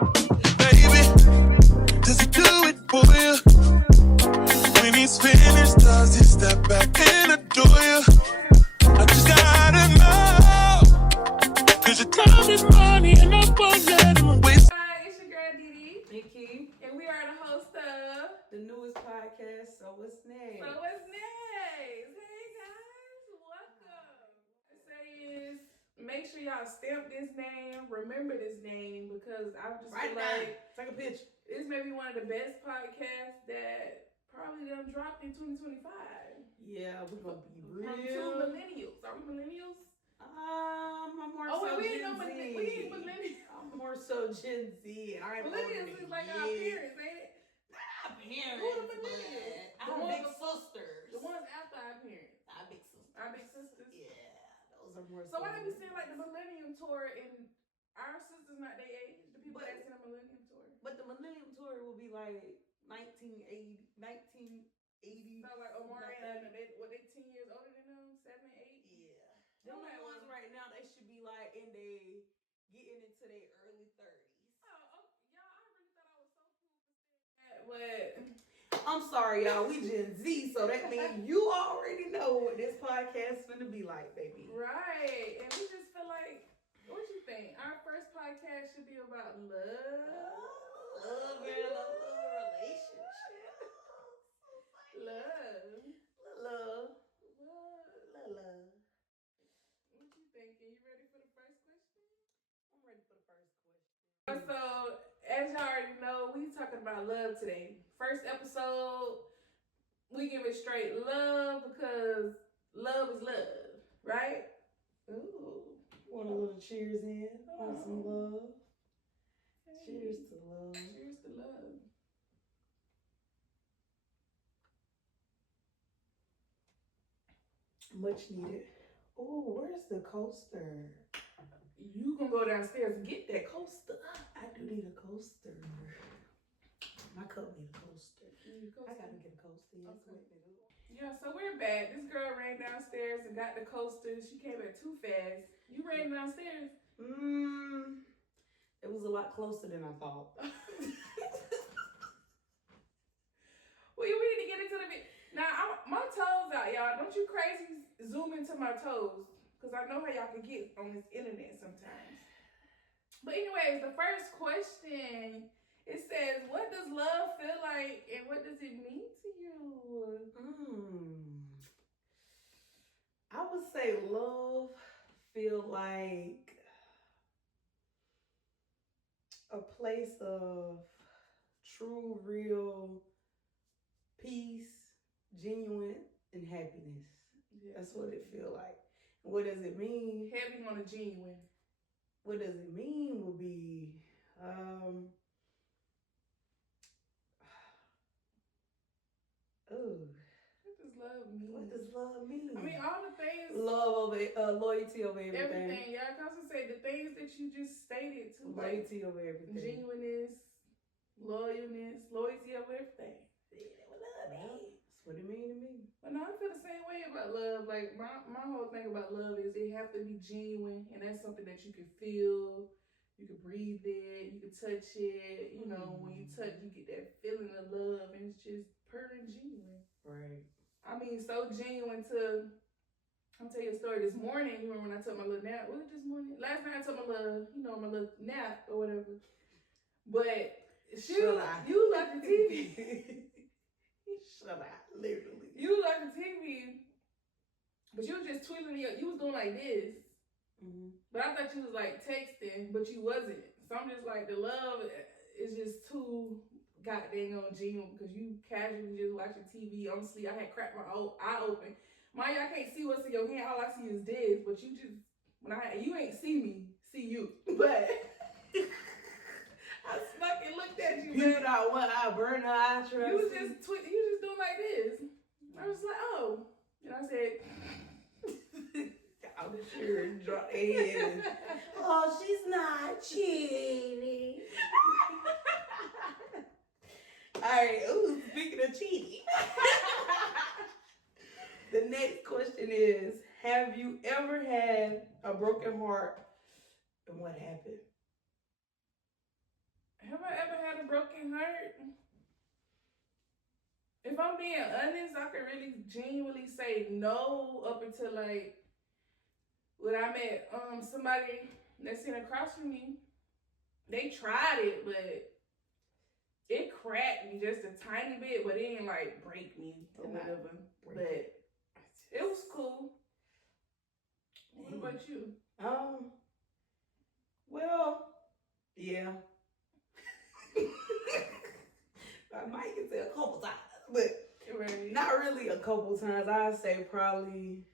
Baby, does he do it for you? When he's finished, does he step back and adore you? I just gotta know, 'cause your time is money and I won't let him waste. Hi, it's your girl Didi. Nikki, And we are the host of the newest podcast. So what's next? So What's Next? Hey guys, welcome. I say is make sure y'all stamp this name, remember this name, because I just feel like take a picture. This may be one of the best podcasts that probably done dropped in 2025. Yeah, we're gonna be real. From two millennials. Are we millennials? I'm more so we Gen ain't Z. We ain't millennials. I'm more so Gen Z, and I ain't millennials is like our parents, ain't it? Not our parents. Who are the millennials? Our big sisters. The ones after our parents. Our big sisters. Our big sisters. Yeah, those are more. So why they be saying like the Millennium Tour and our sisters not their age? The people that's in the Millennium Tour. But the Millennium Tour will be like 1980. So like Omari and they 10 years older than them? 7, 8? Yeah. Them the ones right now, they should be like getting into their early 30s. Oh, y'all, I really thought I was so cool for saying that, but I'm sorry, y'all. We Gen Z, so that means you already know what this podcast is gonna be like, baby. Right. And we just feel like, what you think? Our first podcast should be about love. Love, girl. Love, relationship. Love. What you thinking? You ready for the first question? I'm ready for the first question. So, as y'all already know, we talking about love today. First episode, we give it straight love because love is love, right? Ooh. Want a little cheers in? Want some love? Hey. Cheers to love. Cheers to love. Much needed. Oh, where's the coaster? You can go downstairs and get that coaster. I do need a coaster. My cup need a coaster. I gotta get a coaster. Yes, okay. Yeah, so we're back. This girl ran downstairs and got the coaster. She came back too fast. You ran downstairs? It was a lot closer than I thought. Well, we need to get into the video. Now, my toes out, y'all. Don't you crazy zoom into my toes. Because I know how y'all can get on this internet sometimes. But anyways, the first question, it says, what does love feel like and what does it mean to you? I would say love feel like a place of true, real peace, genuine, and happiness. Yeah. That's what it feel like. What does it mean? Heavy on a genuine. What does it mean will be, What does love mean? I mean, all the things. Love over, loyalty over everything. Everything, yeah. I was say the things that you just stated too. Loyalty over everything. Genuineness, loyalty over everything. Yeah, that what love means. That's what it mean to me. But no, I feel the same way about love. Like my whole thing about love is it have to be genuine, and that's something that you can feel. You can breathe it, you can touch it. You know, when you touch, you get that feeling of love, and it's just pure and genuine. Right. I mean, so genuine to. I'll tell you a story. This morning, you remember when I took my little nap? Was it this morning? Last night I took my little nap or whatever. But you like the TV. Shut up, literally. You like the TV, but you was just twiddling you was doing like this. Mm-hmm. But I thought you was like texting, but you wasn't. So I'm just like, the love is just too goddamn on genuine because you casually just watching TV. Honestly, I had cracked my eye open. Mind you, I can't see what's in your hand. All I see is this. But you just, you ain't see me, see you. But I snuck and looked at you. Peeped out one eye, burned her eye. You was just doing like this. I was like, oh. And I said, I'm sure drop head. Oh, she's not cheating. All right. Ooh, speaking of cheating. The next question is, have you ever had a broken heart and what happened? broken heart, if I'm being honest, I can really genuinely say no up until like when I met somebody that's sitting across from me. They tried it, but it cracked me just a tiny bit, but it didn't like break me or whatever. But it was cool. What about you? Well, yeah. I might get there a couple times, but not really a couple times. I'd say probably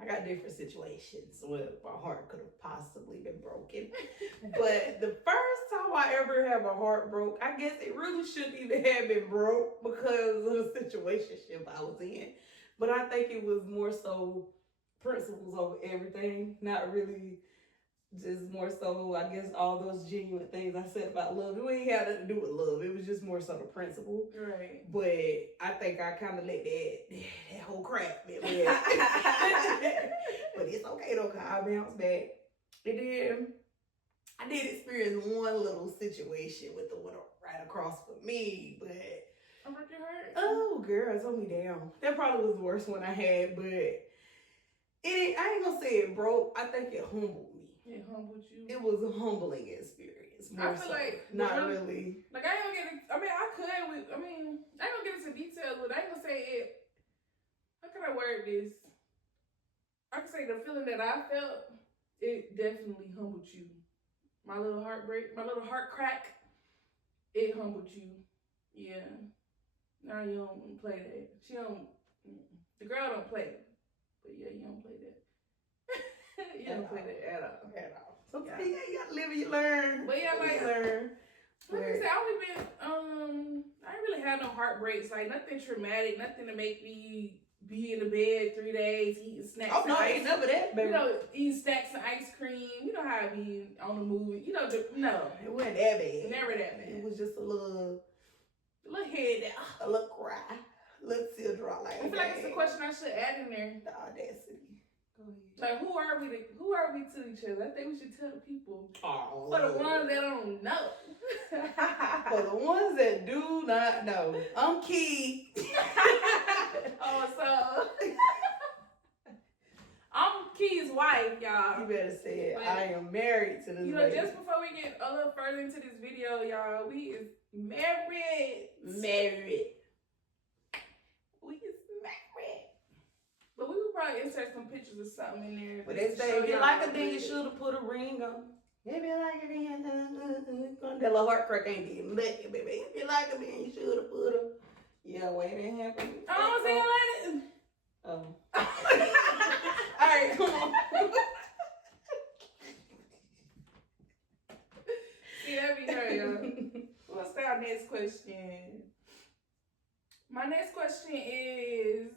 I got different situations where my heart could have possibly been broken. But the first time I ever had my heart broke, I guess it really shouldn't even have been broke because of the situationship I was in. But I think it was more so principles over everything, not really just more so, I guess, all those genuine things I said about love. It ain't had nothing to do with love. It was just more so the principle. Right. But I think I kind of let that whole crap me. But it's okay though, because I bounced back. And then I did experience one little situation with the one right across from me, but I'm freaking hurt. Oh, girl, it took me down. That probably was the worst one I had, but I ain't gonna say it broke. I think it humbled me. It humbled you? It was a humbling experience. I feel like not really. Like I ain't gonna get. I ain't gonna get into details, but I ain't gonna say it. How can I word this? I can say the feeling that I felt. It definitely humbled you. My little heartbreak, my little heart crack. It humbled you. Yeah. Now you don't play that. She don't. The girl don't play. But yeah, you don't play that. You don't play that at all. At all. So yeah, you gotta live and you learn. But yeah, like learn. Like I said, I only been I ain't really had no heartbreaks, like nothing traumatic, nothing to make me be in the bed 3 days eating snacks. Oh no, ain't never that, baby. You know, eating snacks and ice cream. You know how I be on the movie. You know, no, it wasn't that bad. Never that bad. It was just a little head down, a little cry, a little teardrop. Like I feel like it's a question I should add in there. The audacity. Like who are we to each other? I think we should tell the people. Oh, for the ones that don't know. For the ones that do not know. I'm Key. Oh, so I'm Key's wife, y'all. You better say it. But I am married to this lady. Just before we get a little further into this video, y'all, we is married. But we would probably insert some pictures or something in there. But they say, if you like it, then you should have put a ring on. If you like it, then that little heart crack ain't getting nothing, baby. If you like it, then you should have put a. Yeah, wait, it happened. Oh, see you later. Oh. All right, come on. See, that be her, y'all. What's our next question? My next question is.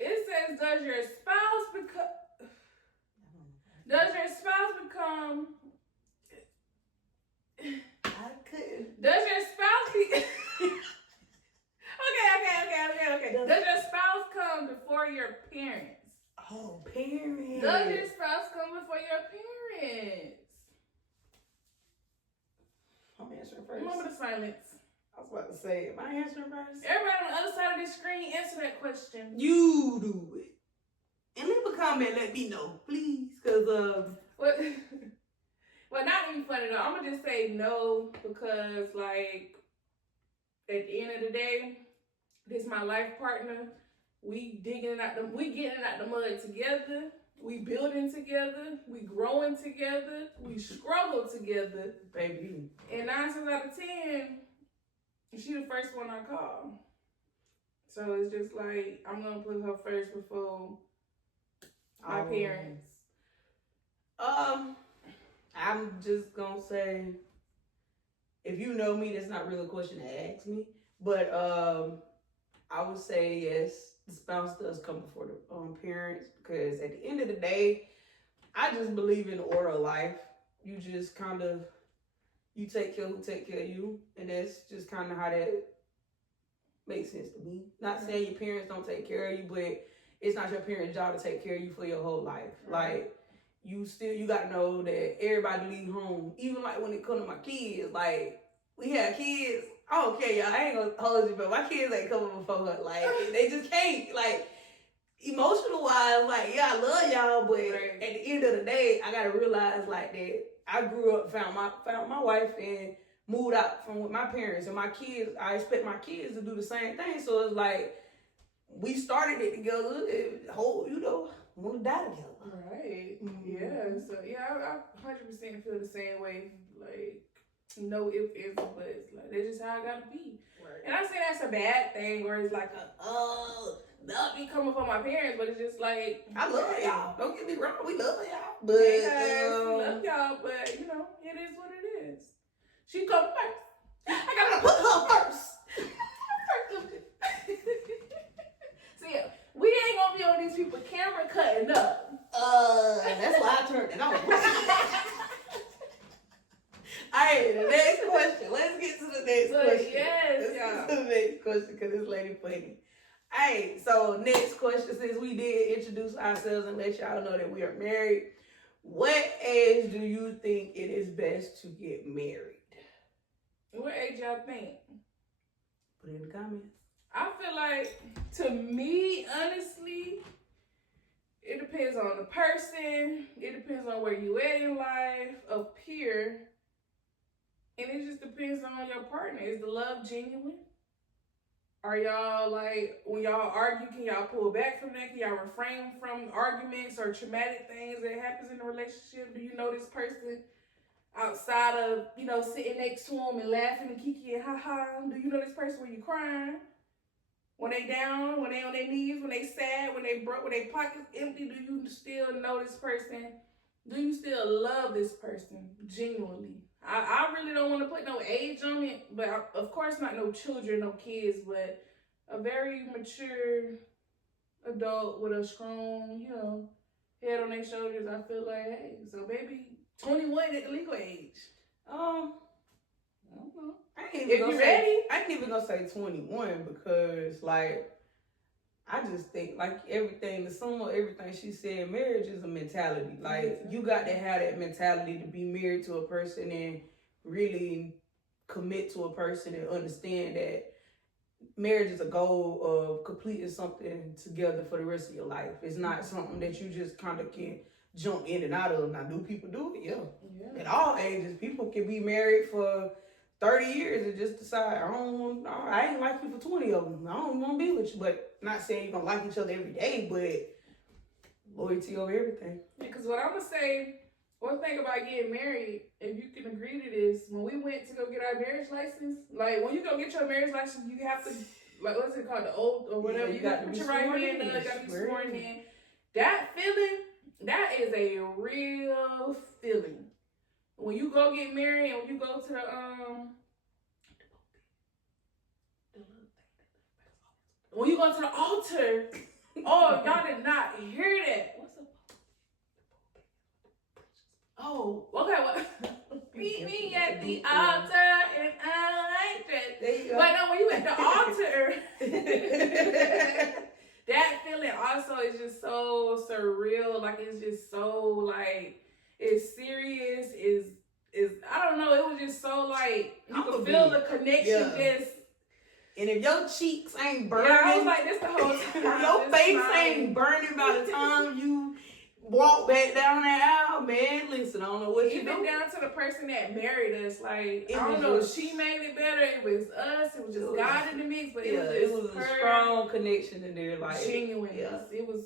It says, does your spouse become I couldn't. Does your spouse Okay. Does your spouse come before your parents? Oh, parents. Does your spouse come before your parents? I'm answering first. Moment of silence. I was about to say, am I answering first? Everybody on the other side of the screen, answer that question. You do it. And leave a comment, let me know, please. Because, well, not even funny though. I'm going to just say no because, like, at the end of the day, this is my life partner. We getting it out the mud together. We building together. We growing together. We struggle together. Baby. And 9 times out of 10, she the first one I call. So it's just like, I'm going to put her first before my parents. I'm just going to say, if you know me, that's not really a question to ask me. But I would say yes, the spouse does come before the parents. Because at the end of the day, I just believe in the order of life. You just kind of, you take care of who take care of you. And that's just kind of how that makes sense to me. Not saying your parents don't take care of you, but it's not your parents' job to take care of you for your whole life. Like, you got to know that everybody leave home. Even like when it comes to my kids, like we have kids. I don't care, y'all. I ain't gonna hold you, but my kids ain't coming before her. Like they just can't. Like emotional wise, like yeah, I love y'all, but at the end of the day, I gotta realize like that I grew up, found my wife, and moved out from with my parents and my kids. I expect my kids to do the same thing. So it's like we started it together. Want to die together. Right. Mm-hmm. Yeah. So yeah, I 100% feel the same way. Like no ifs, ands, or buts. Like that's just how I gotta be. Right. And I say that's a bad thing, or it's like not be coming from my parents, but it's just like I love y'all. Don't get me wrong, we love y'all. But we love y'all, but it is what it is. She come first. I gotta put her first. See, we ain't gonna be on these people camera cutting up. That's why I turned it on. Alright, the next question. Let's get to the next question. Yes, Let's get to the next question because this lady funny. Alright, so next question, since we did introduce ourselves and let y'all know that we are married, what age do you think it is best to get married? What age y'all think? Put it in the comments. I feel like, to me, honestly, it depends on the person. It depends on where you at in life, up here. And it just depends on your partner. Is the love genuine? Are y'all like, when y'all argue, can y'all pull back from that? Can y'all refrain from arguments or traumatic things that happens in a relationship? Do you know this person outside of, sitting next to them and laughing and kiki and ha-ha? Do you know this person when you crying? When they down, when they on their knees, when they sad, when they broke, when their pockets empty, do you still know this person? Do you still love this person genuinely? I really don't want to put no age on it, but of course not no children, no kids, but a very mature adult with a strong, head on their shoulders. I feel like, hey, so maybe 21 at the legal age. I don't know. If you ready, I ain't even gonna say 21 because, like, I just think, like, everything, the sum of everything she said, marriage is a mentality. Like, you got to have that mentality to be married to a person and really commit to a person and understand that marriage is a goal of completing something together for the rest of your life. It's not something that you just kind of can jump in and out of. Now, do people do it? Yeah. At all ages, people can be married for 30 years and just decide, I ain't like you for 20 of them. I don't want to be with you. But not saying you're going to like each other every day, but loyalty over everything. Because what I'm going to say, one thing about getting married, if you can agree to this, when we went to go get our marriage license, like when you go get your marriage license, you have to, like, what's it called, the oath or whatever, you got to put your right hand up, you got to be sworn in. That feeling, that is a real feeling. When you go get married and when you go to the when you go to the altar, oh, y'all did not hear that. What's up? Oh, okay. Well, meet me at the altar and I like that. But no, when you at the altar, that feeling also is just so surreal. Like, it's just so, like, it's serious. Is I don't know. It was just so, like, you could feel the connection just. And if your cheeks ain't burning, I was like this the whole time. Your face ain't burning by the time you walk back down that aisle, man. Listen, I don't know what you do. Even down to the person that married us, like, I don't know, she made it better. It was us. It was just God in the mix, but it was a strong connection in there, like genuine. Yeah. It was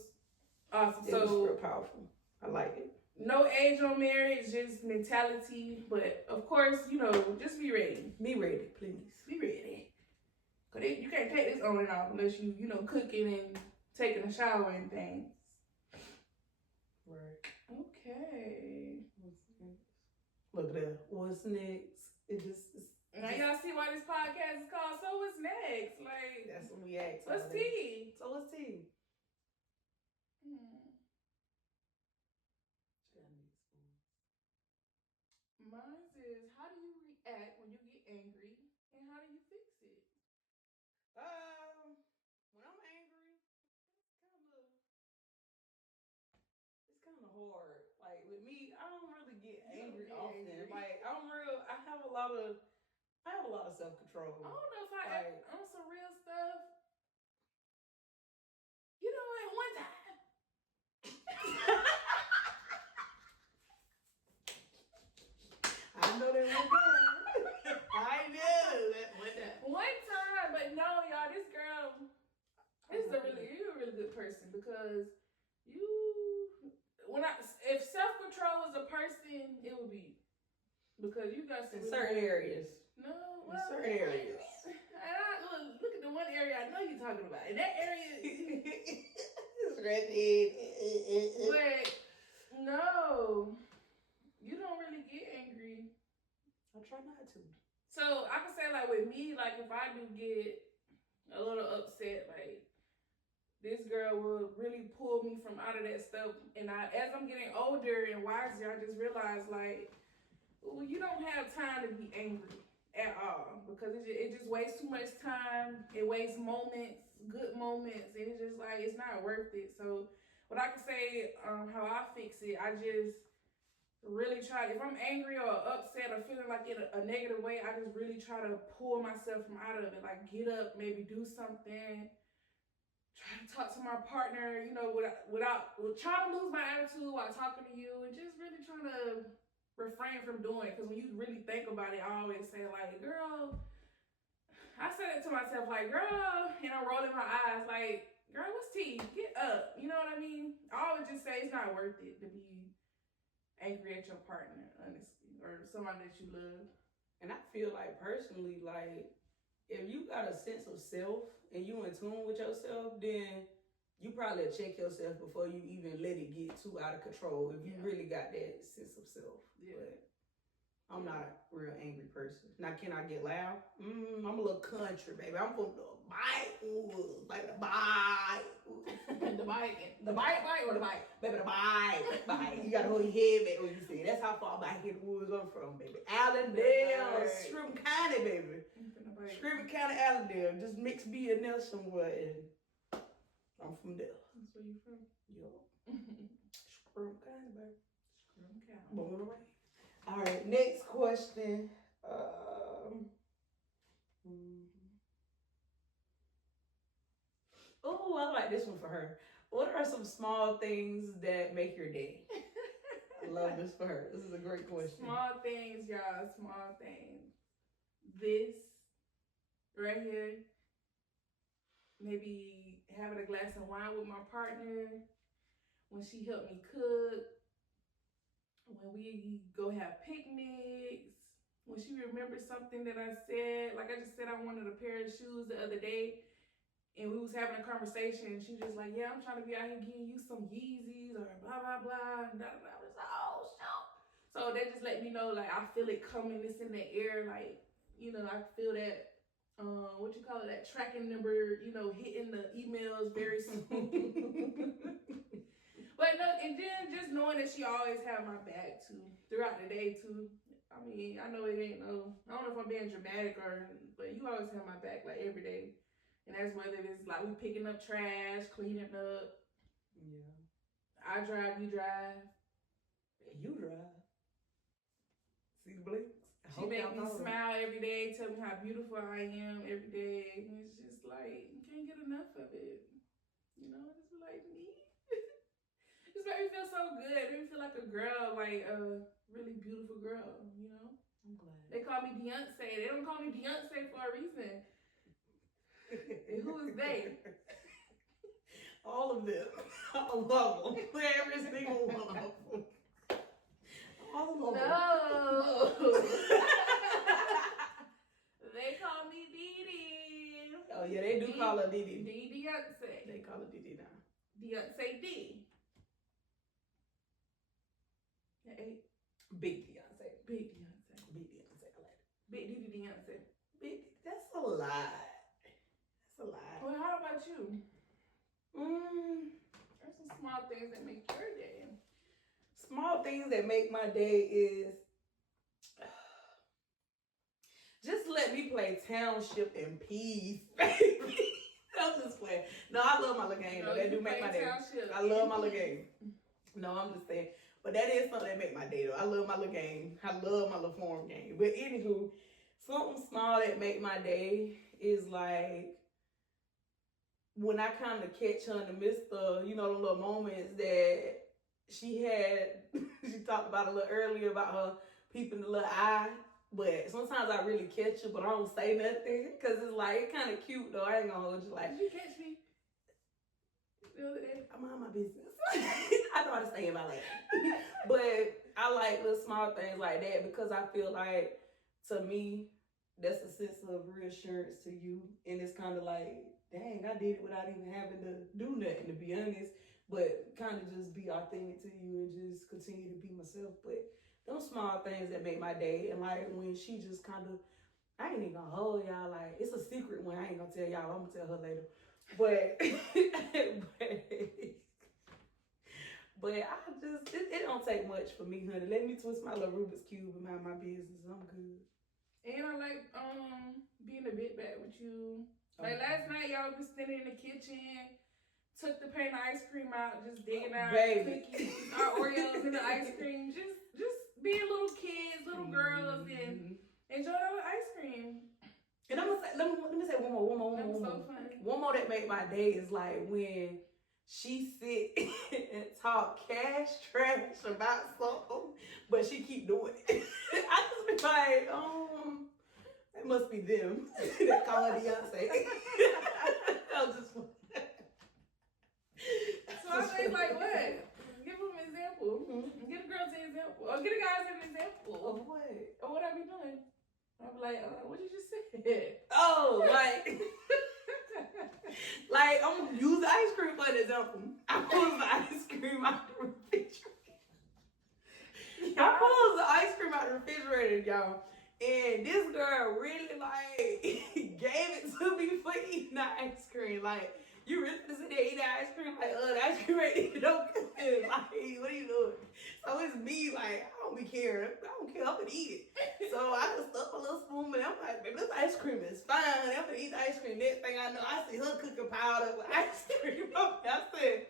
awesome. It was real powerful. I like it. No age on marriage, just mentality. But of course, just be ready. Be ready, please. Be ready. Cause you can't take this on and off unless you cooking and taking a shower and things. Right. Okay. What's next? Look at that. What's next? Now y'all see why this podcast is called So What's Next? Like, that's what we asked. What's tea? So what's tea? Mine is, how do you react when you get angry, and how do you fix it? When I'm angry, it's kind of hard. Like often. angry. Like I'm real. I have a lot of self-control. I don't know if I Like- on some real stuff. You know, like one time. I know that one time. I know that one time. One time, but no, y'all, this girl, you're a really good person because if self-control was a person, it would be you. Because you got some In certain areas. No, In certain areas. Look at the one area I know you're talking about. In that area, but no, you don't really get angry. I try not to. So I can say like with me, like if I do get a little upset, like this girl will really pull me from out of that stuff. And as I'm getting older and wiser, I just realize like, ooh, you don't have time to be angry at all because it just wastes too much time. It wastes moments, good moments, and it's just like it's not worth it. So what I can say, how I fix it, I just really try. If I'm angry or upset or feeling like in a negative way, I just really try to pull myself from out of it. Like get up, maybe do something. Try to talk to my partner, you know, without trying to lose my attitude while talking to you, and just really trying to refrain from doing it. Because when you really think about it, I always say like, girl, I said it to myself like, girl, and I'm rolling my eyes like, girl, what's tea? Get up. You know what I mean? I always just say it's not worth it to be angry at your partner, honestly, or somebody that you love. And I feel like personally, like if you got a sense of self and you in tune with yourself, then you probably check yourself before you even let it get too out of control. If you really got that sense of self. Yeah. But I'm not a real angry person. Now, can I get loud? I'm a little country, baby. I'm from the bike, like the bike. The bike or the bike? Baby, the bike. You gotta hold your head back when you say it. That's how far back in the woods I'm from, baby. Allendale, Shreveport County, baby. Shreveport County, Allendale. Just mix B and L somewhere, and I'm from there. That's where you from? Yup. Shreveport County, baby. Shreveport County. Born and raised. All right, next question. Oh, I like this one for her. What are some small things that make your day? I love this for her. This is a great question. Small things, y'all. Small things. This right here. Maybe having a glass of wine with my partner. When she helped me cook. When we go have picnics. When she remembers something that I said. Like I just said I wanted a pair of shoes the other day. And we was having a conversation, and she was just like, yeah, I'm trying to be out here getting you some Yeezys or blah, blah, blah. And I was like, oh, shoot. So that just let me know, like, I feel it coming. It's in the air. Like, you know, I feel that, what you call it, that tracking number, you know, hitting the emails very soon. But no, and then just knowing that she always have my back, too, throughout the day, too. I mean, I know it ain't no, I don't know if I'm being dramatic but you always have my back, like, every day. And that's whether it's like we picking up trash, cleaning up. Yeah. I drive, you drive. You drive. See the blinks? She make me smile every day, tell me how beautiful I am every day. And it's just like, you can't get enough of it. You know, it's like me. Just make me feel so good. Make me feel like a girl, like a really beautiful girl, you know? I'm glad. They call me Beyonce. They don't call me Beyonce for a reason. And who is they? All of them. I love them. Every single one of them. All of them. No. They call me Dee. Oh yeah, they do call her Dee. Beyonce. They call her Dee now. Beyonce D. Hey. Big Beyonce. Big Beyonce. Big Beyonce. I like it. Big Dee Beyonce. Big. That's a lie. That's a lie. Well, how about you? There's some small things that make your day. Small things that make my day is just let me play Township in peace, baby. I'm just playing. No, I love my little game. No, they do make my day. I love my little game. No, I'm just saying. But that is something that make my day though. I love my little game. I love my little form game. But anywho, something small that make my day is like when I kind of catch her in the midst of, the little moments that she had. She talked about a little earlier about her peeping the little eye. But sometimes I really catch her, but I don't say nothing. Because it's like, it's kind of cute though. I ain't gonna hold you like. Did you catch me the other day? I mind my business. I know how to stay in my lane. But I like little small things like that because I feel like, to me, that's a sense of reassurance to you. And it's kind of like, dang, I did it without even having to do nothing, to be honest. But kind of just be authentic to you and just continue to be myself. But those small things that make my day. And like when she just kind of, I ain't even gonna hold y'all. Like, it's a secret one. I ain't gonna tell y'all. I'm gonna tell her later. But I just, it don't take much for me, honey. Let me twist my little Rubik's Cube and mind my business. I'm good. And I like being a bit back with you. Like last night, y'all was standing in the kitchen, took the pan ice cream out, just digging out cookies, our Oreos in the ice cream, just being little kids, little girls, and enjoying our ice cream. And I'm gonna say, let me say one more. That was so funny. One more that made my day is like when she sit and talk cash trash about something, but she keep doing it. I just be like, that must be them that call her Beyonce. I was just. So I say like, what? Give them an example. Mm-hmm. Get a girl an example, or get a guy an example of what? Or what I be doing. I be like, what did you say? Oh, like I'm gonna use the ice cream for an example. I pulled the ice cream out the refrigerator. I pulled the ice cream out the refrigerator, y'all. And this girl really gave it to me for eating the ice cream. Like, you really sit there eating the ice cream? Like, the ice cream ain't eating no good. Like, what are you doing? So it's me, like, I don't be caring. I don't care. I'm gonna eat it. So I just stuck a little spoon, and I'm like, baby, this ice cream is fine. I'm gonna eat the ice cream. Next thing I know, I see her cooking powder with ice cream. I said,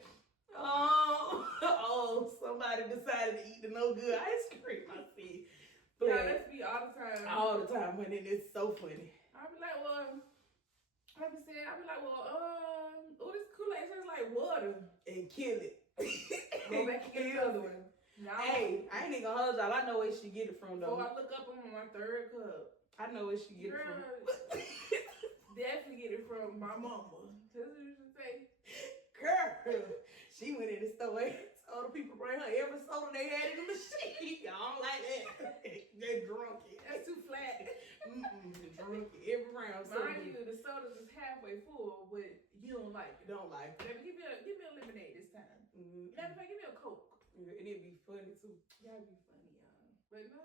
somebody decided to eat the no good ice cream. I see. But yeah, let's be all the time. All the time, when it is so funny. I'll be like, this Kool-Aid tastes like water. And kill it. Go back and get another one. Hey, I ain't even gonna hold y'all. I know where she get it from, though. Oh, I look up on my third cup. I know where she get it from. Definitely get it from my mama. That's what you should say. Girl, she went in the store and told the people bring her every soda they had in the machine. Y'all don't like that. They're drunk. That's too flat. Drunk every round. Mind you, the soda's just halfway full, but you don't like it. Don't like it. Baby, give me a lemonade this time. Matter of fact, give me a Coke. And it'd be funny too. That'd be funny, y'all. But no,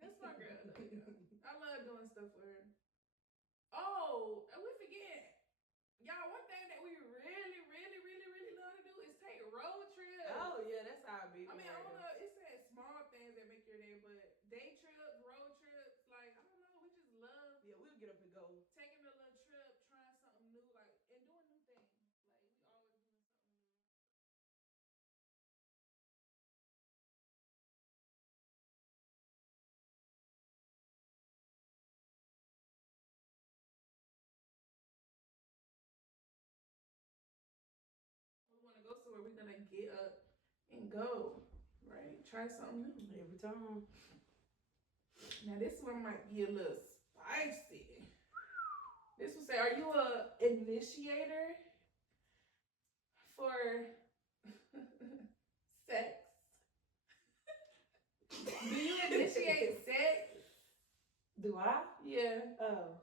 that's my girl. I love doing stuff for her. Oh, and we forget, y'all. One thing that we really, really, really, really love to do is take road trips. Oh yeah, that's how I be. I mean, I don't know. It's that small things that make your day, but day trips, road trips, like I don't know. We just love. Yeah, we'll get up and go. Taking a little trip, trying something new, and doing new things. Like we always doing something new. Go somewhere, we're gonna get up and go, right? Try something new every time. Now this one might be a little spicy. This will say, are you a initiator for sex? Do you initiate sex? Do I? Yeah. Oh.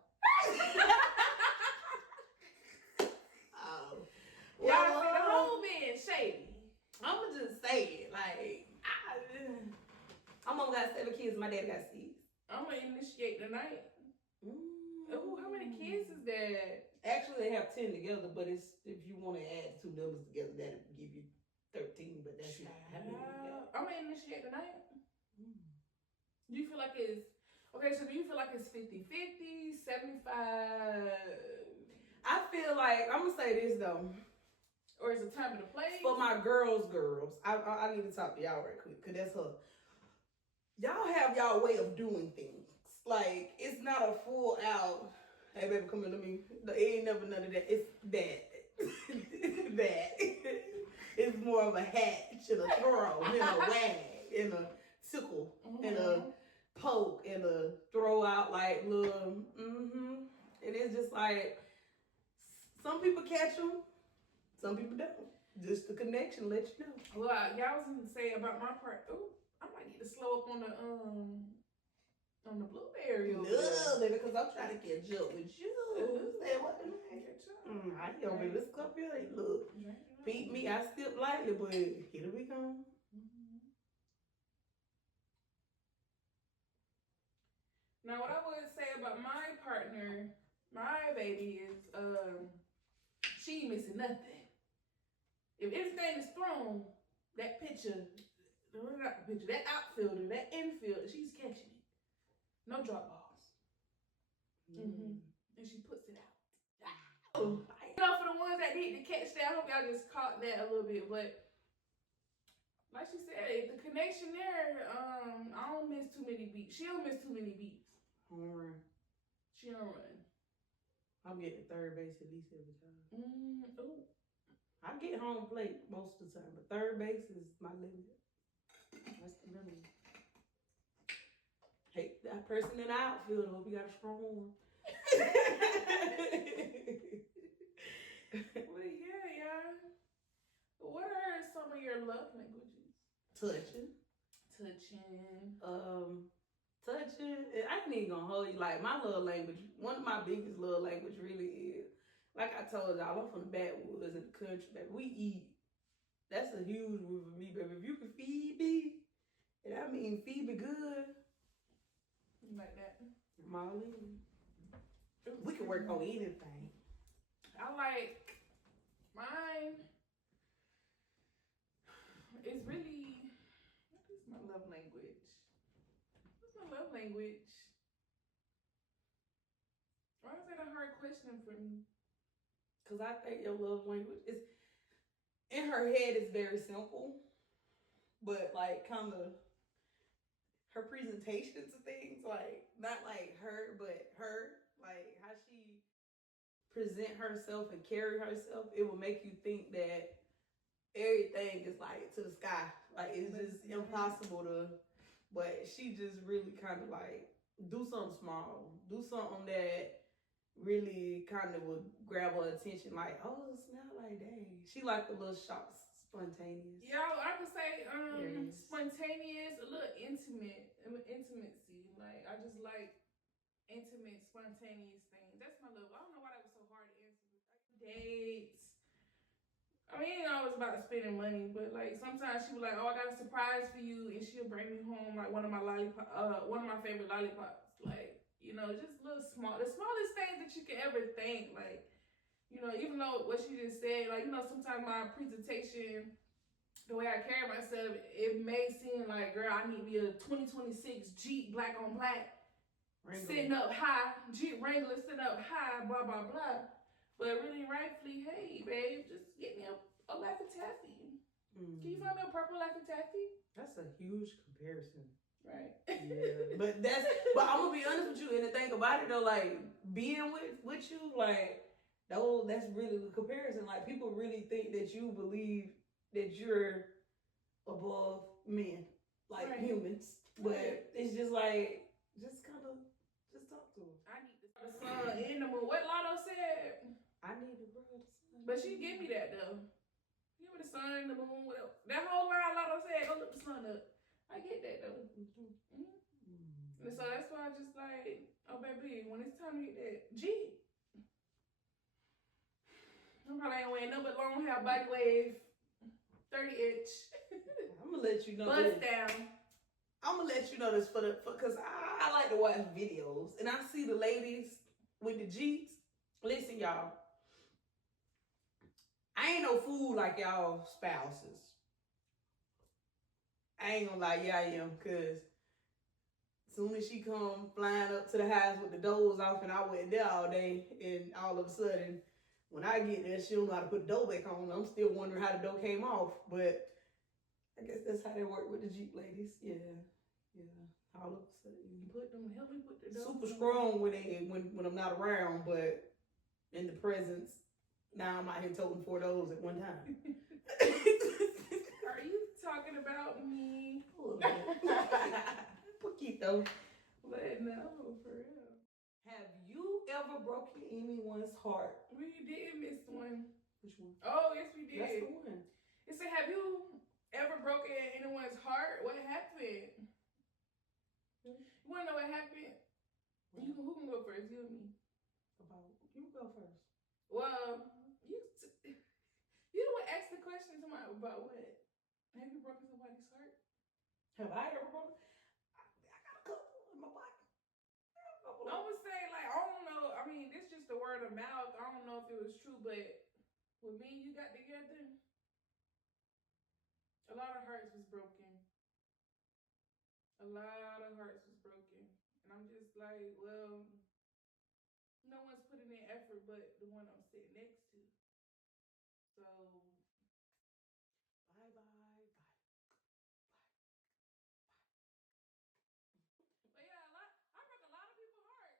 Y'all see the whole being shady. I'ma just say it. Like, I'm only got 7 kids. My dad got 6. I'm gonna initiate tonight. Oh, how many kids is that? Actually, they have 10 together, but it's if you want to add 2 numbers together, that'll give you 13. But that's not how many we got. I'm gonna initiate tonight. Do you feel like it's okay? So do you feel like it's 50-50, 75? I feel like I'm gonna say this though. Or it's a time and a place? For my girls. I need to talk to y'all right quick, because that's her. Y'all have y'all way of doing things. Like, it's not a full out, hey, baby, come here, let me. It ain't never none of that. It's that. That. It's more of a hatch and a throw and a wag and a tickle and a poke and a throw out, like, little, And it's just like, some people catch them, some people don't. Just the connection let you know. Well, y'all was gonna say about my part. Ooh, I might need to slow up on the blueberry. No, baby, because I'm trying to catch up with you. Say what the name? I know, baby, this cup here, look. Beat me, I skip lightly, but here we go. Now, what I would say about my partner, my baby, is she ain't missing nothing. If anything is thrown, that picture, not the picture, that outfielder, that infield, she's catching it. No drop balls. And she puts it out. You know, for the ones that need to catch that, I hope y'all just caught that a little bit. But like she said, if the connection there, I don't miss too many beats. She don't miss too many beats. She don't run. I'm getting third base at least every time. I get home plate most of the time, but third base is my limit. That's the limit. Hey, that person in the outfield, I hope you got a strong one. Well, yeah. What are some of your love languages? Touching. Touching. I ain't even gonna hold you. Like, my love language, one of my biggest love language really is, like I told y'all, I'm from the backwoods in the country, baby. We eat. That's a huge one for me, baby. If you can feed me, and I mean feed me good. Like that. Molly. We can work on anything. I like mine. It's really, what is my love language? What's my love language? Why is that a hard question for me? Because I think your love language is, in her head, it's very simple, but like kind of her presentation to things, like not like her, but her, like how she present herself and carry herself, it will make you think that everything is like to the sky, like it's just impossible to. But she just really kind of like do something small, do something that really kind of would grab her attention, like, oh, it smells like dang. She like the little shots, spontaneous. Yeah, I could say spontaneous, a little intimacy. Like, I just like intimate, spontaneous things. That's my love. I don't know why that was so hard to answer. Dates. I mean, ain't always about spending money, but like sometimes she was like, "Oh, I got a surprise for you," and she'll bring me home like one of my favorite lollipops. Like, you know, just the smallest things that you can ever think. Like, you know, even though what she just said, like, you know, sometimes my presentation, the way I carry myself, it may seem like, girl, I need me a 2026 Jeep black on black, sitting up high, Jeep Wrangler sitting up high, blah blah blah. But really, rightfully, hey, babe, just get me a Laffy Taffy. Can you find me a purple Laffy Taffy? That's a huge comparison. Right. Yeah. But I'm gonna be honest with you, and the thing about it though, like being with you, like that's really the comparison. Like, people really think that you believe that you're above men, like humans. But it's just like, just talk to them. I need the sun in the moon. What Lotto said? I need the brother. But she give me that though. Give me the sun, the moon, whatever. That whole line Lotto said, go look the sun up. I get that though. And so that's why I just like, oh baby, when it's time to get that G, I'm probably ain't wearing no but long hair, body wave, 30-inch. I'm gonna let you know. Bust down. I'm gonna let you know this because I like to watch videos and I see the ladies with the Jeeps. Listen, y'all. I ain't no fool like y'all spouses. I ain't gonna lie, yeah, I am, cause soon as she come flying up to the house with the doors off and I went there all day, and all of a sudden When I get there, she don't know how to put the door back on. I'm still wondering how the door came off, but I guess that's how they work with the Jeep ladies. Yeah. All of a sudden, help me put the door. Super strong when I'm not around, but in the presence, now I'm out here toting 4 doors at one time. Are you talking about me? A little bit. Poquito. But no, for real. Have you ever broken anyone's heart? We did miss one. Which one? Oh, yes, we did. That's the one. It said, have you ever broken anyone's heart? What happened? You want to know what happened? Who can go first? You or me? You go first. Well, you don't ask the question to my about what? Have you broken somebody's heart? Have I ever broken? I got a couple in my pocket. I would say, like, I don't know. I mean, it's just the word of mouth. I don't know if it was true, but when me and you got together, a lot of hearts was broken. A lot of hearts was broken. And I'm just like, well, no one's putting in effort but the one I'm sitting next to. So, bye. But yeah, I broke a lot of people's hearts.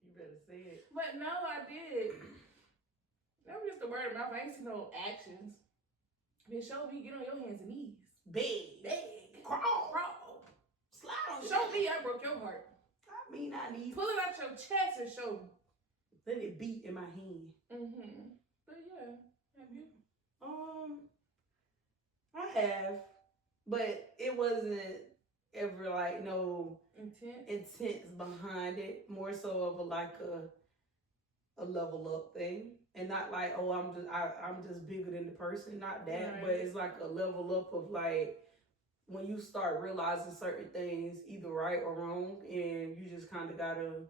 You better say it. But no, I did. That was just a word of mouth. I ain't seen no actions. Then show me, get on your hands and knees. Big. Crawl. Slide on. Show me I broke your heart. I mean, I need. Pull it out your chest and show me. Let it beat in my hand. But yeah, have you? I have, but it wasn't ever like no intense behind it. More so of a level up thing, and not like, oh, I'm just bigger than the person. Not that, right. But it's like a level up of like when you start realizing certain things either right or wrong, and you just kind of gotta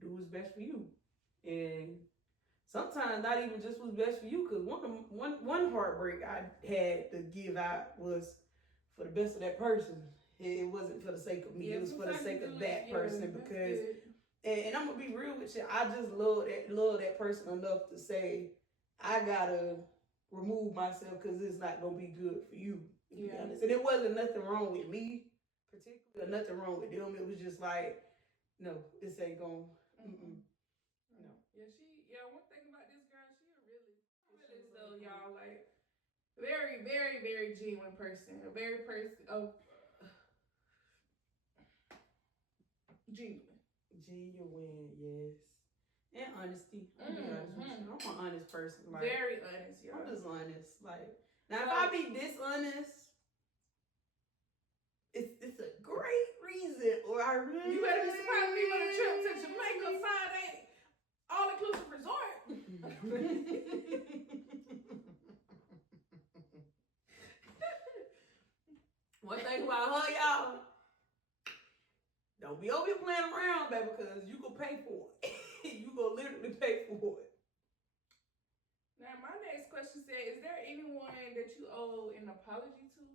do what's best for you. And sometimes not even just what's best for you, because one heartbreak I had to give out was for the best of that person. It wasn't for the sake of me. Yeah, it was for the sake of that person, because. And I'm gonna be real with you. I just love that person enough to say I gotta remove myself because it's not gonna be good for you. To be honest. And it wasn't nothing wrong with me, particularly, or nothing wrong with them. It was just like, no, this ain't gonna. No. Yeah. One thing about this girl, she a really so y'all like very, very, very genuine person. Genuine. Genuine, yes. And honesty. I'm be honest with you. I'm an honest person. Like, very honest, yeah. I'm just honest. Like, now if I be dishonest, it's a great reason, or I really. You better be surprised me with a trip to Jamaica, 5-day all-inclusive resort. One thing about her, y'all. Don't be over here playing around, baby, because you gonna pay for it. You gonna literally pay for it. Now, my next question said, is there anyone that you owe an apology to?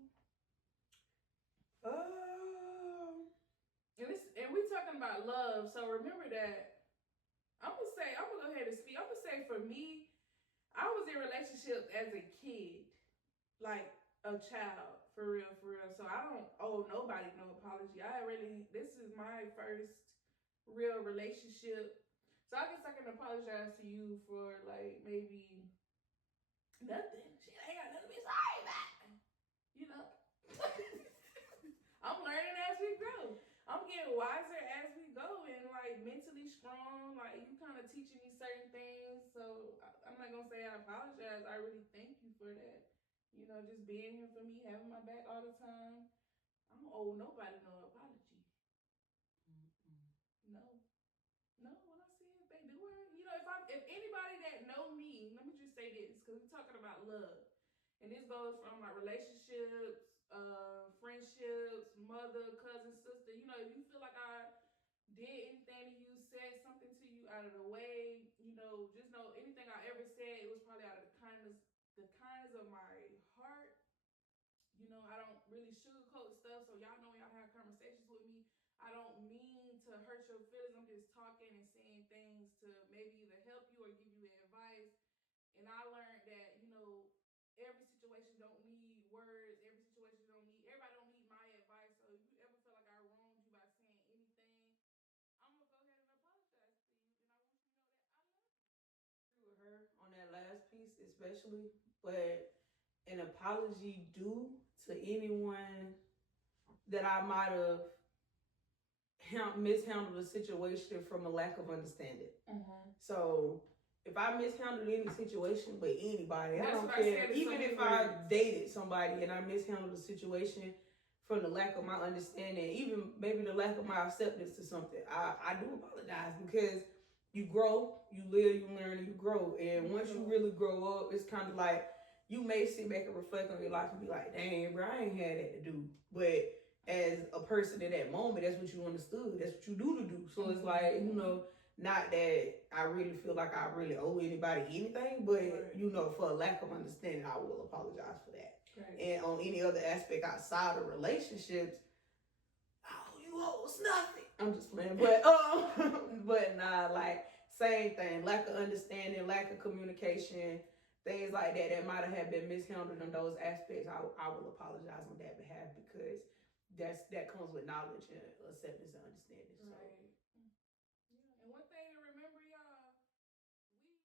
And we talking about love, so remember that. I'm gonna go ahead and speak. I'm gonna say for me, I was in relationships as a kid, like a child. For real. So I don't owe nobody no apology. This is my first real relationship. So I guess I can apologize to you for like maybe nothing. Shit, I ain't got nothing to be sorry about. You know? I'm learning as we grow. I'm getting wiser as we go and like mentally strong. Like you kind of teaching me certain things. So I'm not gonna say I apologize. I really thank you for that. You know, just being here for me, having my back all the time. I don't owe nobody no apology. No, when I see if they do it, you know, if anybody that know me, let me just say this, because we're talking about love, and this goes from my relationships, friendships, mother, cousin, sister. You know, if you feel like I did anything to you, said something to you out of the way, you know, just know anything I ever said, it was probably out of the kindness of my heart. You know, I don't really sugarcoat stuff, so y'all know when y'all have conversations with me, I don't mean to hurt your feelings. I'm just talking and saying things to maybe either help you or give you advice. And I learned that, every situation don't need words. Everybody don't need my advice. So if you ever feel like I wronged you by saying anything, I'm gonna go ahead and apologize to you. And I want you to know that I love you. With her on that last piece, especially, but an apology due to anyone that I might have mishandled a situation from a lack of understanding. Mm-hmm. So if I mishandled any situation with anybody, I don't care. Even if I dated somebody and I mishandled a situation from the lack of my understanding, even maybe the lack of my acceptance to something, I do apologize, because you grow, you live, you learn, and you grow. And once you really grow up, it's kind of like you may sit back and reflect on your life and be like, dang, bro, I ain't had that to do. But as a person in that moment, that's what you understood. That's what you do to do. So it's like, not that I really feel like I really owe anybody anything, but, for a lack of understanding, I will apologize for that. Right. And on any other aspect outside of relationships, you owe us nothing. I'm just playing. But, but nah, like, same thing. Lack of understanding, lack of communication, things like that might have been mishandled in those aspects. I will apologize on that behalf, because that comes with knowledge and acceptance and understanding. So. Right. Yeah. And one thing to remember, y'all, we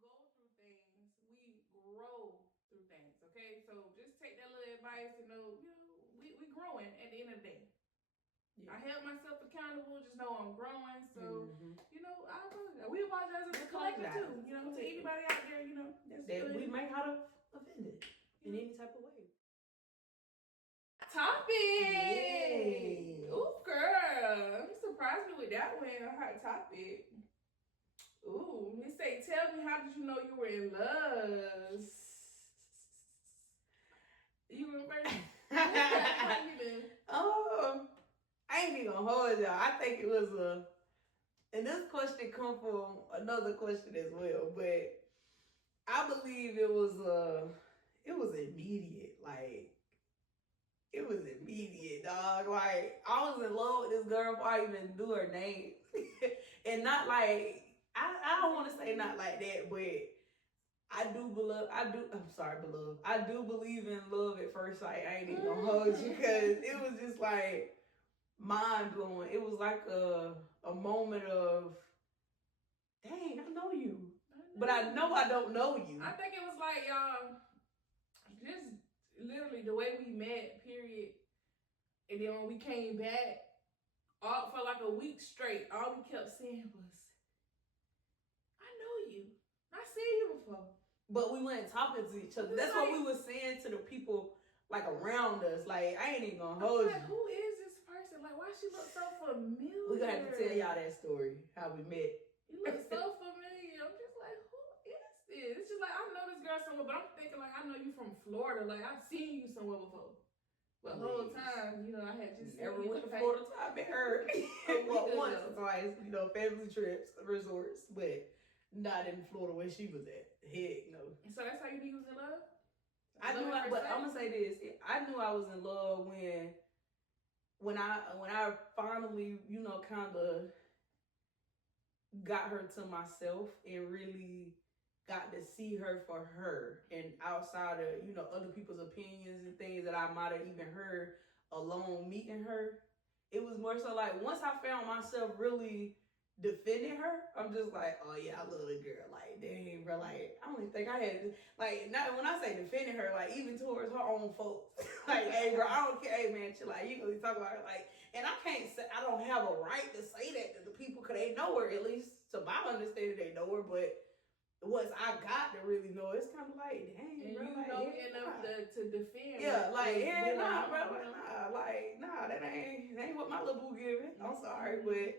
don't go through things, we grow through things. Okay, so just take that little advice and know, we growing at the end of the day. Yeah. I held myself accountable. Just know I'm growing. So, I apologize. We apologize as a collective too. To anybody out there, that we may have offended in any type of way. Topic. Yay. Ooh, girl. You surprised me with that one. A hot topic. Ooh, Miss say, tell me, how did you know you were in love? You went first? How you been? I ain't even gonna hold y'all. I think it was and this question come from another question as well, but I believe it was immediate. Like, it was immediate, dog. Like, I was in love with this girl before I even knew her name. And not like, I don't want to say not like that, but I do believe in love at first sight. I ain't even gonna hold you, because it was just like mind blowing. It was like a moment of, dang, I know you. But I know I don't know you. I think it was like, y'all, just literally the way we met, period. And then when we came back, all for like a week straight, all we kept saying was, I know you. I seen you before. But we weren't talking to each other. That's what we were saying to the people like around us. Like, I ain't even gonna hold you. Who is this person? Like, why she look so familiar? We're gonna have to tell y'all that story, how we met. You look so familiar. I'm just like, who is this? It's just like, I know this girl somewhere, but I'm thinking like, I know you from Florida. Like, I've seen you somewhere before. But the whole time, I had just never went to Florida till I met her. Well, once or twice, family trips, resorts, but not in Florida where she was at. Heck no. So that's how you knew you was in love? But I'm gonna say this. I knew I was in love when I finally, kind of got her to myself and really got to see her for her, and outside of, other people's opinions and things that I might have even heard alone meeting her. It was more so like, once I found myself really defending her, I'm just like, oh yeah, I love the girl. Like, dang, bro, like, I don't even think I had, like, not when I say defending her, like, even towards her own folks. Like, hey, bro, I don't care. Hey, man, chill, like, you gonna talk about her, like, and I don't have a right to say that to the people, because they know her, at least to my understanding, they know her, but once I got to really know, it's kind of like, dang, and bro, you like, know enough to defend. Yeah, like, yeah, nah, bro, nah, that ain't what my little boo giving. I'm sorry, but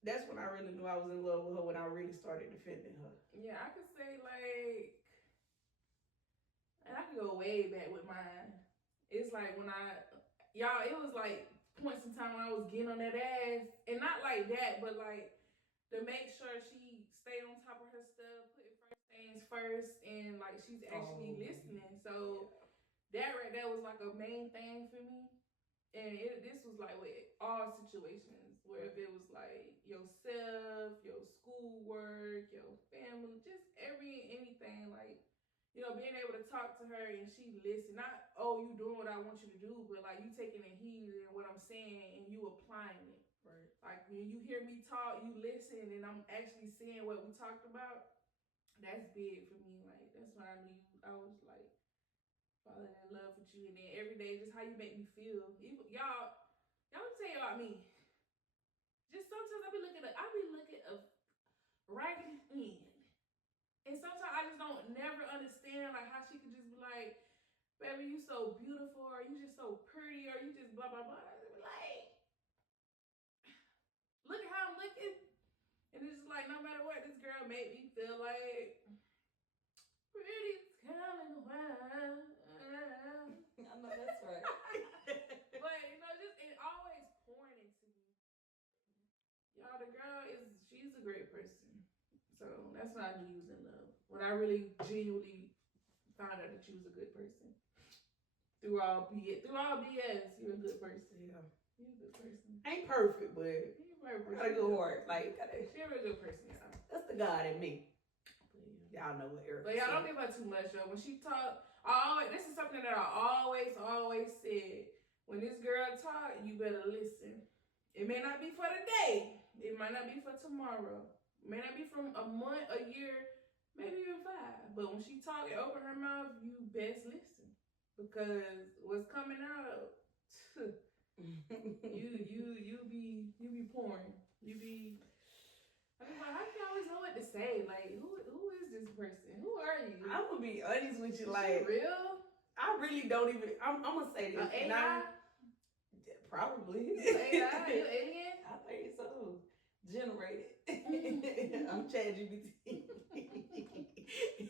that's when I really knew I was in love with her, when I really started defending her. Yeah, I could say, like, and I could go way back with mine. It's like when it was like points in time when I was getting on that ass, and not like that, but like to make sure she stayed on top of her stuff, putting first things first, and like she's actually listening. So that right there was like a main thing for me. And this was like with all situations, where if it was like yourself, your schoolwork, your family, just anything, like, you know, being able to talk to her and she listen. Not, oh, you doing what I want you to do, but like you taking a heed in what I'm saying and you applying it. Right. Like when you hear me talk, you listen, and I'm actually seeing what we talked about. That's big for me. Like that's when I knew I was like falling in love with you. And then every day, just how you make me feel. Y'all, let me tell you about me. Just sometimes I be looking at raggedy end. And sometimes I just don't never understand like how she could just be like, baby, you so beautiful, or you just so pretty, or you just blah blah blah. I just be like, look at how I'm looking. And it's just like no matter what, this girl made me feel like pretty coming wild. I know that's right. But you know, just it always pouring into me. Y'all, the girl she's a great person. So that's why I knew you was in love. When I really genuinely found out that you was a good person. Through all BS, you're a good person. Yeah. You're a good person. Ain't perfect, but got a good heart. Like, she's a real good person, y'all. That's the God in me. Y'all know what Erica But y'all don't give her too much, though. When she talk, this is something that I always said. When this girl talk, you better listen. It may not be for today. It might not be for tomorrow. It may not be from a month, a year, maybe even 5. But when she talk and open her mouth, you best listen. Because what's coming out, you be pouring. You be... I mean, like, how do you always know what to say? Like, who is this person? Who are you? I'm gonna be honest with you. Is like, she real? I really don't even. I'm gonna say this. AI? Probably. AI? You alien? I think so. Generated. I'm ChatGPT.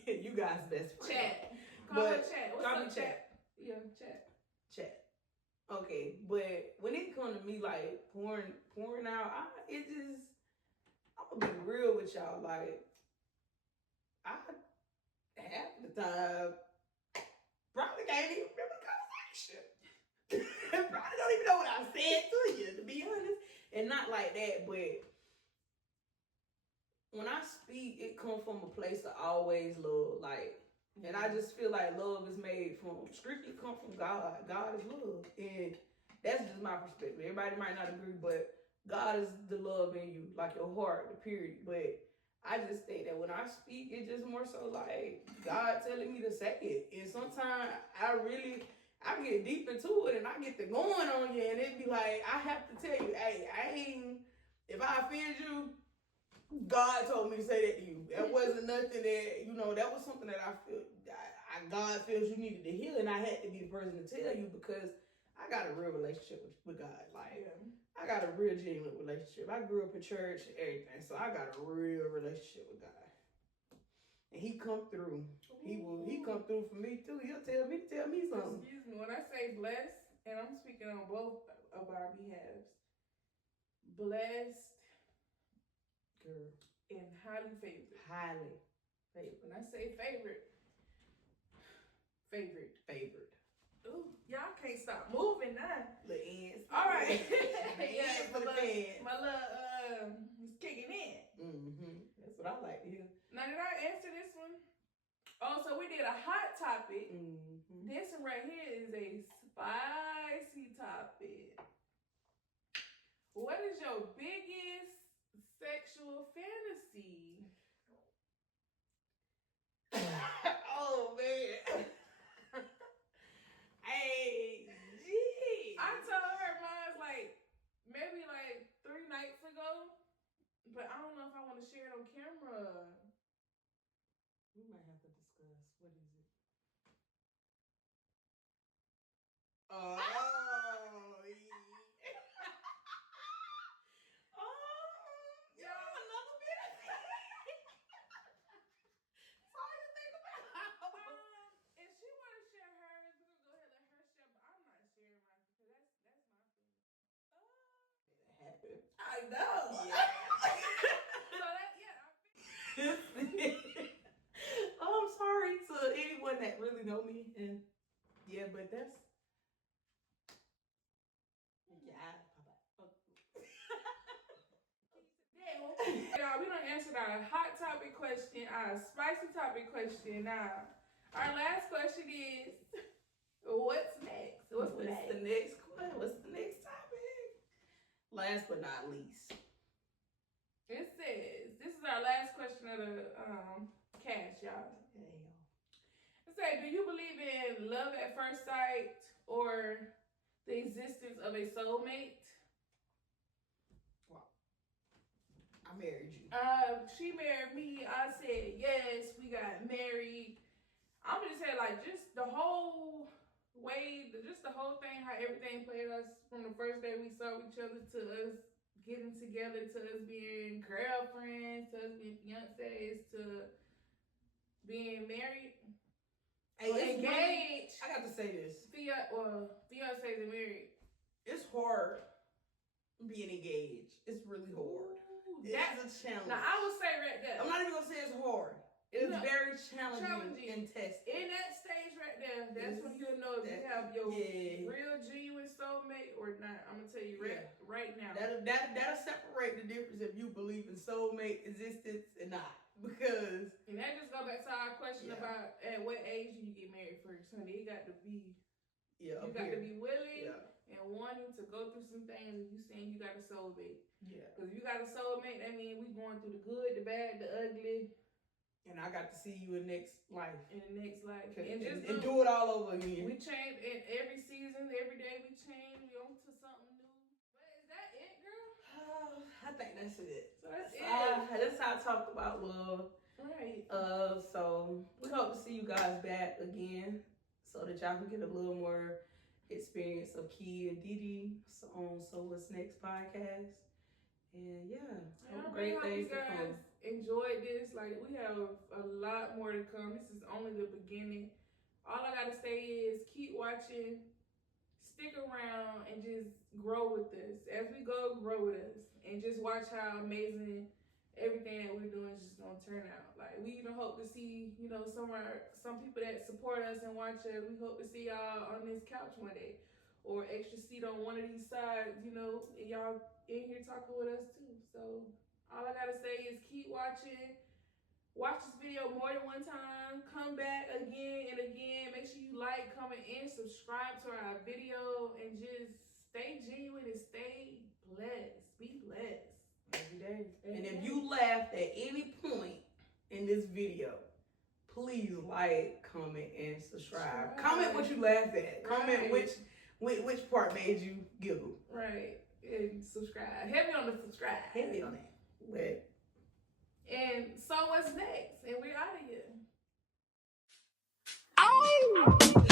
You guys best friend. Chat. Call her Chat. What's up, Chat? Yeah, Chat. Chat. Okay, but when it comes to me like pouring out, I'm gonna be real with y'all. Like, I half the time probably can't even remember the conversation. Probably don't even know what I said to you, to be honest. And not like that, but when I speak, it comes from a place of always love. Like, and I just feel like love is made from, strictly come from God. God is love. And that's just my perspective. Everybody might not agree, but God is the love in you, like your heart, the period. But I just think that when I speak, it's just more so like God telling me to say it. And sometimes I get deep into it and I get to going on you, and it be like, I have to tell you, hey, if I offend you, God told me to say that to you. That wasn't nothing that, that was something that I feel, God feels you needed to hear, and I had to be the person to tell you because I got a real relationship with God. Like, I got a real genuine relationship. I grew up in church and everything, so I got a real relationship with God. And he come through. He come through for me too. He'll tell me something. Excuse me, when I say blessed, and I'm speaking on both of our behalves, blessed, girl, and highly favored. Highly favored. When I say favorite. Ooh, y'all can't stop moving now. The ends. All right. Yeah, my love is kicking in. Mm-hmm. That's what I like to hear. Now, did I answer this one? Oh, so we did a hot topic. Mm-hmm. This one right here is a spicy topic. What is your biggest sexual fantasy? Oh, man. Hey, gee. I told her mine's maybe 3 nights ago, but I don't know if I want to share it on camera. We might have to discuss. What is it? Oh, yeah. Another bit of That's all you think about. If she want to share hers, we're gonna go ahead and let her share. But I'm not sharing mine because that's my thing. It happened. I know. Yeah. Oh, I'm sorry to anyone that really know me, and yeah, but that's answered our hot topic question, our spicy topic question. Now, our last question is, what's next? What's the next question? What's the next topic? Last but not least. It says, this is our last question of the cast, y'all. There you go. It says, do you believe in love at first sight or the existence of a soulmate? Well, I married you. She married me. I said yes. We got married. I'm just saying, like, just the whole way, just the whole thing, how everything played us from the first day we saw each other to us getting together, to us being girlfriends, to us being fiancés, to being married. Hey, engaged. I got to say this. Fiancés and married. It's hard being engaged. It's really hard. It's a challenge. Now, I would say right there. I'm not even going to say it's hard. It's very challenging and testing. In that stage right there, that's when you'll know if you have your real genuine soulmate or not. I'm gonna tell you right now. That'll separate the difference if you believe in soulmate existence and not. Because and that just go back to our question about at what age do you get married first, honey? It got to be you got to be willing and wanting to go through some things. If you saying you got a soulmate, because if you got a soulmate, that means we going through the good, the bad, the ugly. And I got to see you in next life. In the next life. And do it all over again. We change in every season, every day we change on to something new. But is that it, girl? I think that's it. So that's it. That's how I talk about love. Right. So we hope to see you guys back again so that y'all can get a little more experience of Key and Didi on So What's Next podcast. And great things to come. Enjoyed this. Like, we have a lot more to come. This is only the beginning. All I gotta say is keep watching, stick around, and just grow with us. As we go, grow with us. And just watch how amazing everything that we're doing is just gonna turn out. Like, we even hope to see, some people that support us and watch us, we hope to see y'all on this couch one day. Or extra seat on one of these sides, and y'all in here talking with us too. So all I gotta say is keep watching. Watch this video more than one time. Come back again and again. Make sure you like, comment, and subscribe to our video. And just stay genuine and stay blessed. Be blessed. Every day. And if you laughed at any point in this video, please like, comment, and subscribe. Comment what you laughed at. Comment which part made you giggle. Right. And subscribe. Hit me on the subscribe. Hit me on it. And so what's next? And we're out of here. Oh!